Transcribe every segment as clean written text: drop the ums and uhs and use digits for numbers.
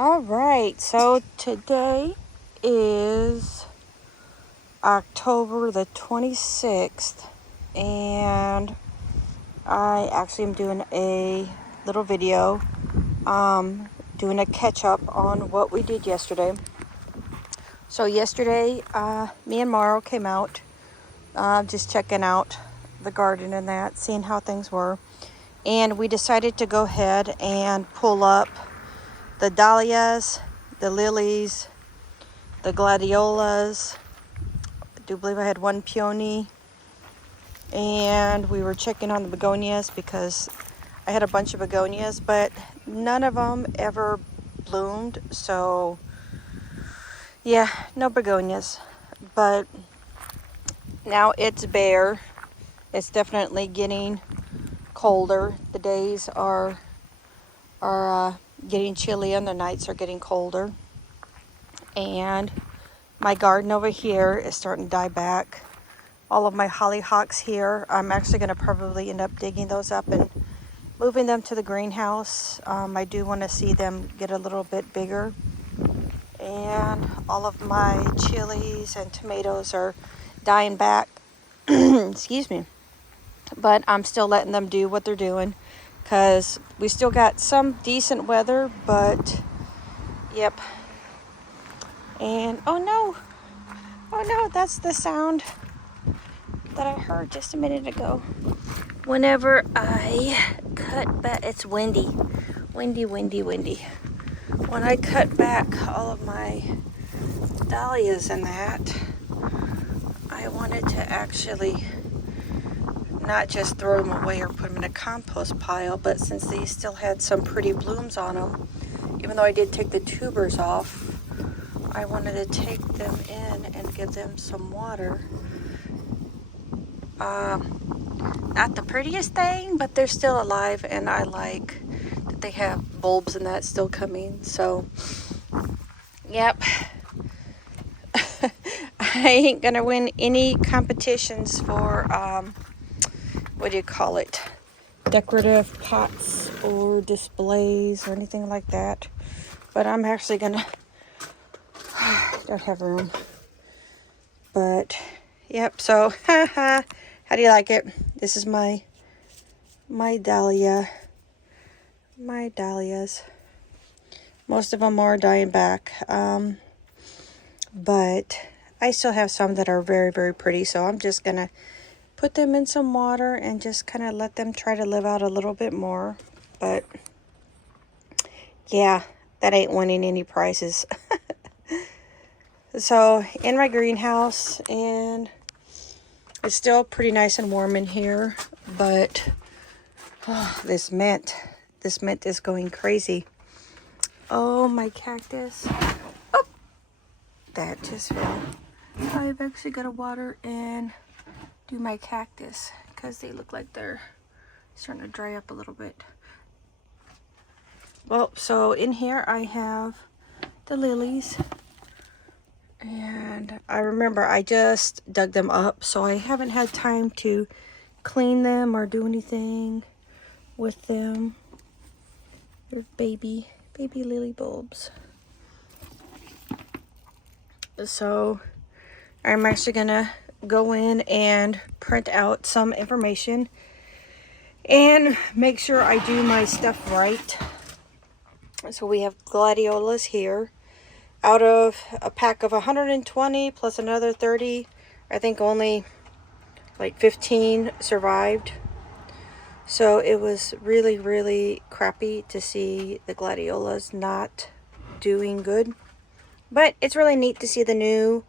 All right, so today is October the 26th, and I actually am doing a little video, doing a catch up on what we did yesterday. So yesterday, me and Morrow came out, just checking out the garden and that, seeing how things were, and we decided to go ahead and pull up the dahlias, the lilies, the gladiolas. I do believe I had one peony, and we were checking on the begonias because I had a bunch of begonias, but none of them ever bloomed. So yeah, no begonias. But now it's bare. It's definitely getting colder. The days are getting chilly and the nights are getting colder. And my garden over here is starting to die back. All of my hollyhocks here, I'm actually going to probably end up digging those up and moving them to the greenhouse. I do want to see them get a little bit bigger. And all of my chilies and tomatoes are dying back. Excuse me. But I'm still letting them do what they're doing because we still got some decent weather, but yep. And oh no, that's the sound that I heard just a minute ago. Whenever I cut back, it's windy. When I cut back all of my dahlias and that, I wanted to actually not just throw them away or put them in a compost pile, but since these still had some pretty blooms on them, even though I did take the tubers off, I wanted to take them in and give them some water. Not the prettiest thing, but they're still alive, and I like that they have bulbs and that still coming. So yep. I ain't gonna win any competitions for what do you call it, decorative pots or displays or anything like that, but I'm actually gonna don't have room. But yep, so how do you like it? This is my dahlias. Most of them are dying back, but I still have some that are very, very pretty, so I'm just gonna put them in some water and just kind of let them try to live out a little bit more. But yeah, that ain't winning any prizes. So in my greenhouse, and it's still pretty nice and warm in here, but this mint is going crazy. Oh, my cactus. Oh, that just fell. I've actually got to water and do my cactus because they look like they're starting to dry up a little bit. Well, so in here I have the lilies, and I remember I just dug them up, so I haven't had time to clean them or do anything with them. They're baby lily bulbs. So I'm actually gonna go in and print out some information and make sure I do my stuff right. So we have gladiolas here. Out of a pack of 120 plus another 30, I think only like 15 survived. So it was really, really crappy to see the gladiolas not doing good. But it's really neat to see the new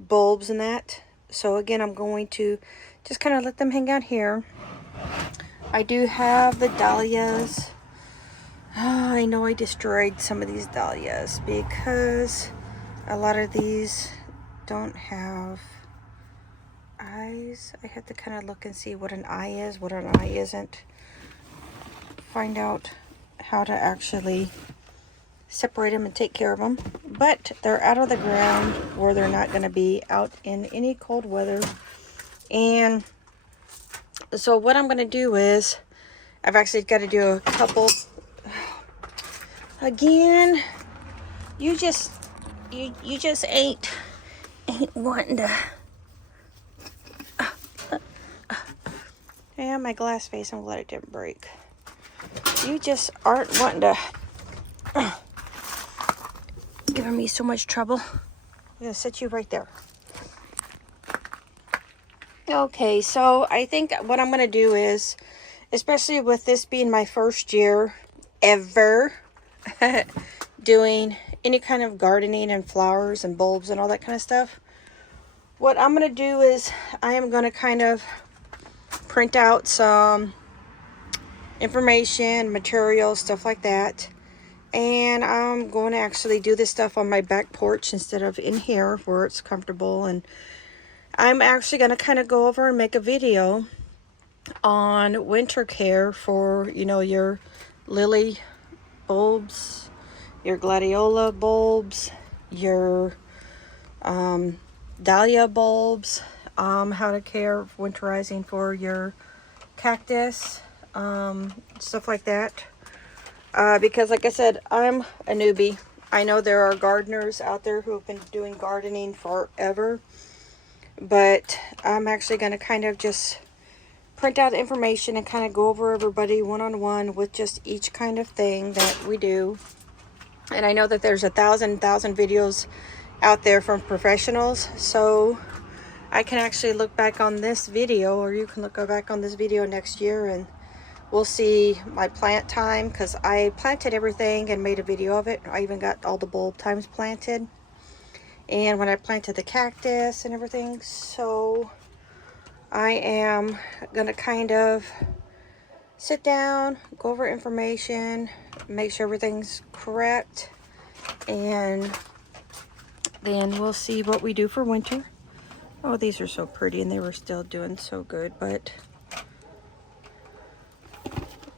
bulbs and that. So again, I'm going to just kind of let them hang out here. I do have the dahlias. I know I destroyed some of these dahlias because a lot of these don't have eyes. I have to kind of look and see what an eye is, what an eye isn't. Find out how to actually separate them and take care of them. But they're out of the ground where they're not going to be out in any cold weather. And so what I'm going to do is, I've actually got to do a couple Again, you just ain't wanting to. Yeah, my glass vase, I'm glad it didn't break. You just aren't wanting to. Giving me so much trouble. I'm gonna sit you right there. Okay, so I think what I'm gonna do is, especially with this being my first year ever doing any kind of gardening and flowers and bulbs and all that kind of stuff, what I'm gonna do is I am gonna kind of print out some information, material, stuff like that. And I'm going to actually do this stuff on my back porch instead of in here where it's comfortable. And I'm actually going to kind of go over and make a video on winter care for, you know, your lily bulbs, your gladiola bulbs, your dahlia bulbs, how to care winterizing for your cactus, stuff like that. Because like I said, I'm a newbie. I know there are gardeners out there who have been doing gardening forever, but I'm actually going to kind of just print out information and kind of go over everybody one-on-one with just each kind of thing that we do. And I know that there's a thousand videos out there from professionals, so I can actually look back on this video, or you can look back on this video next year, and we'll see my plant time, because I planted everything and made a video of it. I even got all the bulb times planted, and when I planted the cactus and everything. So I am gonna kind of sit down, go over information, make sure everything's correct, and then we'll see what we do for winter. Oh, these are so pretty, and they were still doing so good, but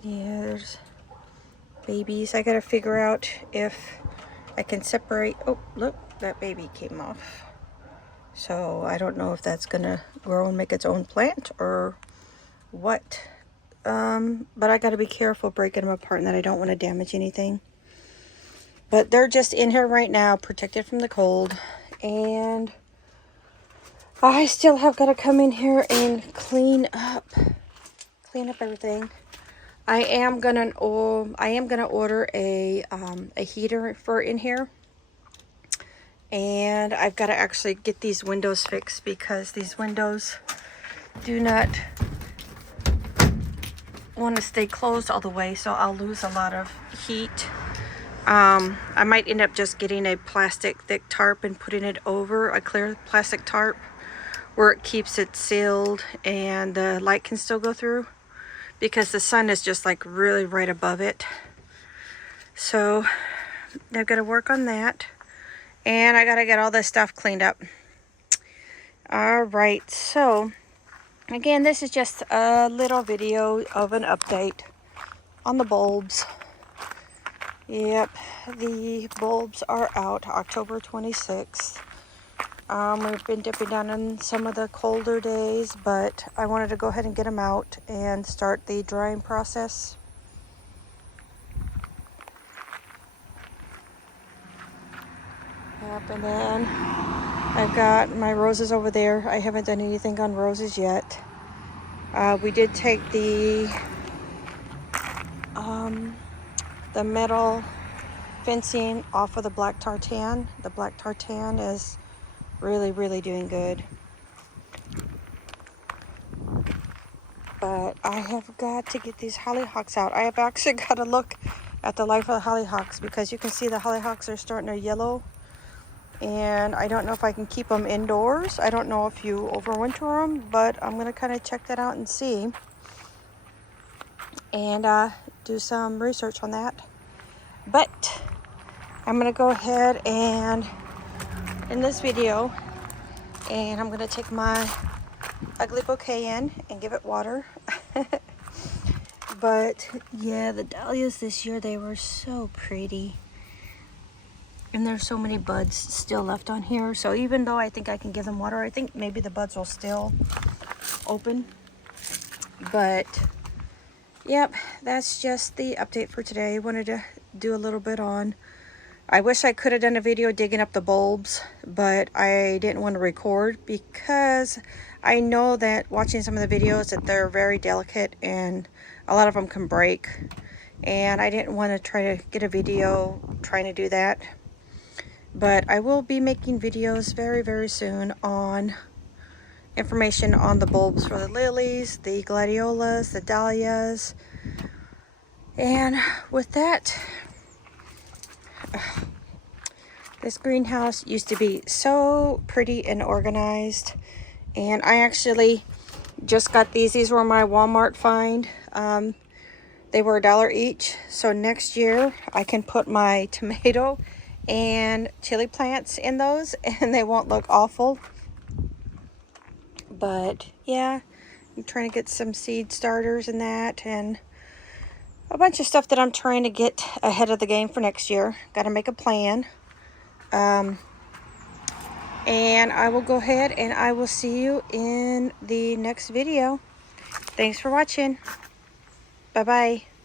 yeah, there's babies. I gotta figure out if I can separate. Oh, look, that baby came off. So I don't know if that's gonna grow and make its own plant or what. But I gotta be careful breaking them apart, and that I don't want to damage anything. But they're just in here right now, protected from the cold. And I still have got to come in here and clean up everything. I am gonna order a heater for in here, and I've got to actually get these windows fixed, because these windows do not want to stay closed all the way, so I'll lose a lot of heat. I might end up just getting a plastic thick tarp and putting it over a clear plastic tarp where it keeps it sealed and the light can still go through, because the sun is just like really right above it. So I've got to work on that, and I got to get all this stuff cleaned up. All right, so again, this is just a little video of an update on the bulbs. Yep, the bulbs are out October 26th. We've been dipping down in some of the colder days, but I wanted to go ahead and get them out and start the drying process. Yep, and then I've got my roses over there. I haven't done anything on roses yet. We did take the metal fencing off of the black tartan. The black tartan is really doing good. But I have got to get these hollyhocks out. I have actually got to look at the life of the hollyhocks, because you can see the hollyhocks are starting to yellow. And I don't know if I can keep them indoors. I don't know if you overwinter them, but I'm going to kind of check that out and see. And do some research on that. But I'm going to go ahead and in this video, and I'm going to take my ugly bouquet in and give it water. But yeah, the dahlias this year, they were so pretty. And there's so many buds still left on here. So even though I think I can give them water, I think maybe the buds will still open. But Yep, that's just the update for today. Wanted to do a little bit on, I wish I could have done a video digging up the bulbs, but I didn't want to record because I know that watching some of the videos that they're very delicate and a lot of them can break. And I didn't want to try to get a video trying to do that. But I will be making videos very, very soon on information on the bulbs for the lilies, the gladiolas, the dahlias. And with that, this greenhouse used to be so pretty and organized. And I actually just got these. These were my Walmart find. They were $1 each. So next year I can put my tomato and chili plants in those and they won't look awful. But yeah, I'm trying to get some seed starters and that, and a bunch of stuff that I'm trying to get ahead of the game for next year. Got to make a plan. And I will go ahead and I will see you in the next video. Thanks for watching. Bye-bye.